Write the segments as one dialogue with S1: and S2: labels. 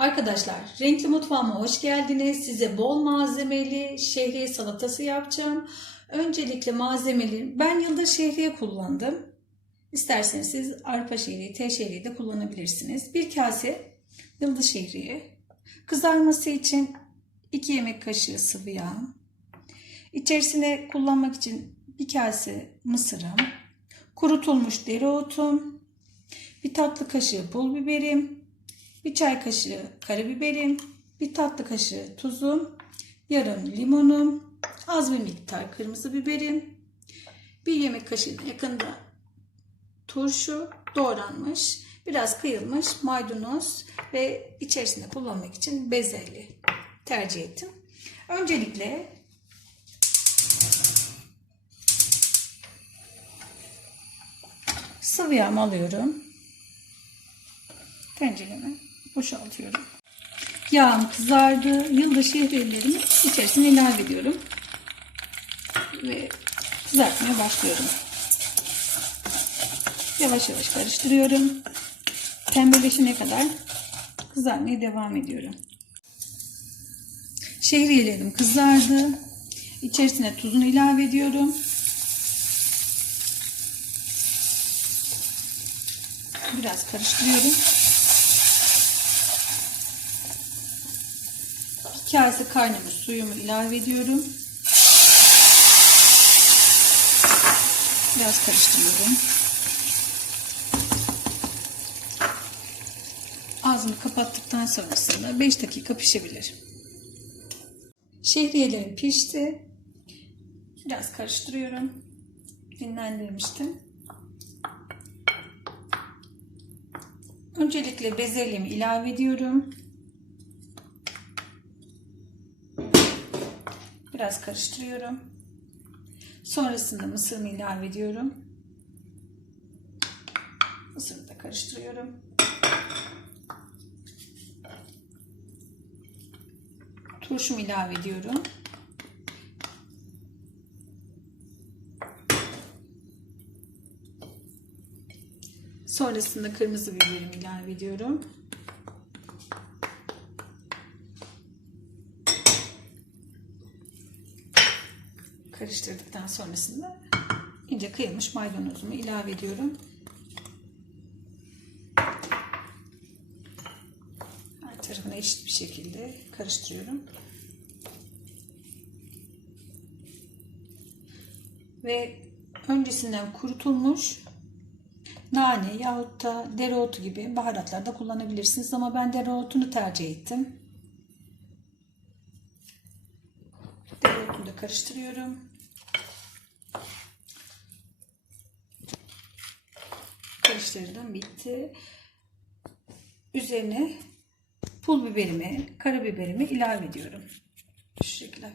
S1: Arkadaşlar renkli mutfağıma hoş geldiniz. Size bol malzemeli şehriye salatası yapacağım. Öncelikle malzemeli ben yılda şehriye kullandım. İsterseniz siz arpa şehriye, tel şehriye de kullanabilirsiniz. Bir kase yıldız şehriye. Kızarması için 2 yemek kaşığı sıvı yağ. İçerisine kullanmak için bir kase mısırım. Kurutulmuş dereotum. Bir tatlı kaşığı pul biberim. Bir çay kaşığı karabiberim, bir tatlı kaşığı tuzum, yarım limonum, az bir miktar kırmızı biberim, bir yemek kaşığı yakında turşu doğranmış, biraz kıyılmış maydanoz ve içerisinde kullanmak için bezelye tercih ettim. Öncelikle sıvı yağımı alıyorum. Tencereme boşaltıyorum. Yağım kızardı. Yılda şehriyelerimi içerisine ilave ediyorum. Ve kızartmaya başlıyorum. Yavaş yavaş karıştırıyorum. Pembeleşene kadar kızarmaya devam ediyorum. Şehriyelerim kızardı. İçerisine tuzunu ilave ediyorum. Biraz karıştırıyorum. Kase kaynamış suyumu ilave ediyorum. Biraz karıştırıyorum. Ağzımı kapattıktan sonrasında 5 dakika pişebilir. Şehriyelerim pişti. Biraz karıştırıyorum. Dinlendirmiştim. Öncelikle bezelyemi ilave ediyorum. Biraz karıştırıyorum. Sonrasında mısırımı ilave ediyorum. Mısırı da karıştırıyorum. Turşumu ilave ediyorum. Sonrasında kırmızı biberimi ilave ediyorum. Karıştırdıktan sonrasında ince kıyılmış maydanozumu ilave ediyorum. Her tarafına eşit bir şekilde karıştırıyorum. Ve öncesinden kurutulmuş nane yahut da dereotu gibi baharatlar da kullanabilirsiniz ama ben dereotunu tercih ettim. Karıştırıyorum. Karıştırdım bitti. Üzerine pul biberimi, karabiberimi ilave ediyorum. Şu şekilde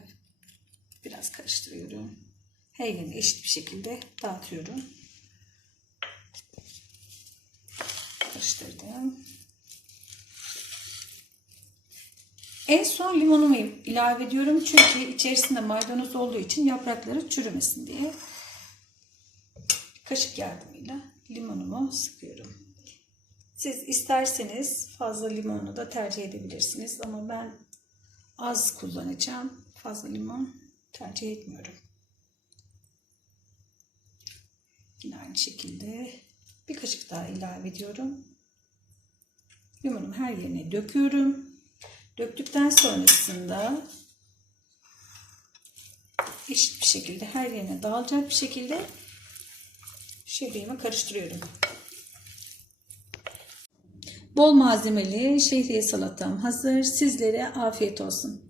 S1: biraz karıştırıyorum. Her yerini eşit bir şekilde dağıtıyorum. karıştırdım. En son limonumu ilave ediyorum. Çünkü içerisinde maydanoz olduğu için yaprakları çürümesin diye. Kaşık yardımıyla limonumu sıkıyorum. Siz isterseniz fazla limonlu da tercih edebilirsiniz. Ama ben az kullanacağım. Fazla limon tercih etmiyorum. Yine aynı şekilde bir kaşık daha ilave ediyorum. Limonumu her yerine döküyorum. Döktükten sonrasında eşit bir şekilde her yerine dağılacak bir şekilde şehriyemi karıştırıyorum. Bol malzemeli şehriye salatam hazır. Sizlere afiyet olsun.